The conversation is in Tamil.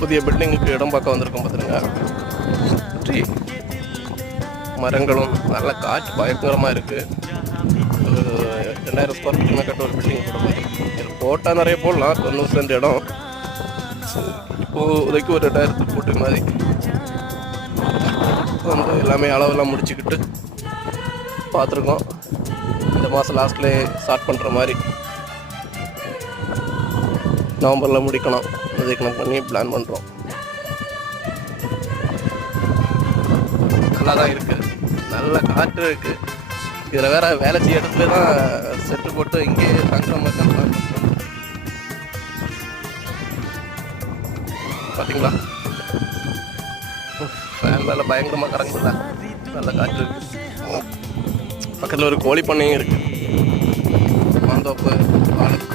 புதிய பில்டிங்குக்கு இடம் பார்க்க வந்திருக்கோம் பார்த்துருங்க. சுற்றி மரங்களும் நல்ல காற்று பயங்கரமாக இருக்குது. ஒரு 2000 ஸ்கொயர் ஃபீட் கட்ட ஒரு பில்டிங் போட மாதிரி இதில் போட்டால் நிறைய போடலாம். 90 சென்ட் இடம் இப்போதைக்கு ஒரு 2000 போட்டு மாதிரி வந்து எல்லாமே அளவெல்லாம் முடிச்சுக்கிட்டு பார்த்துருக்கோம். இந்த மாதம் லாஸ்ட்லேயே ஸ்டார்ட் பண்ணுற மாதிரி நவம்பரில் முடிக்கணும். அதை கணக்கு பண்ணி பிளான் பண்ணுறோம். நல்லா தான் இருக்குது, நல்ல காற்று இருக்குது. இதில் வேறு வேலை செய்ய இடத்துல தான் செட்டு போட்டு இங்கே தங்குற மாதிரி தான் பிளான் பண்ணுறோம். பார்த்தீங்களா, ஃபேன் வேலை பயங்கரமாக கறங்குல, நல்ல காற்று இருக்குது. பக்கத்தில் ஒரு கோழி பண்ணையும் இருக்குது. மாந்தோப்பு ஆளுக்கு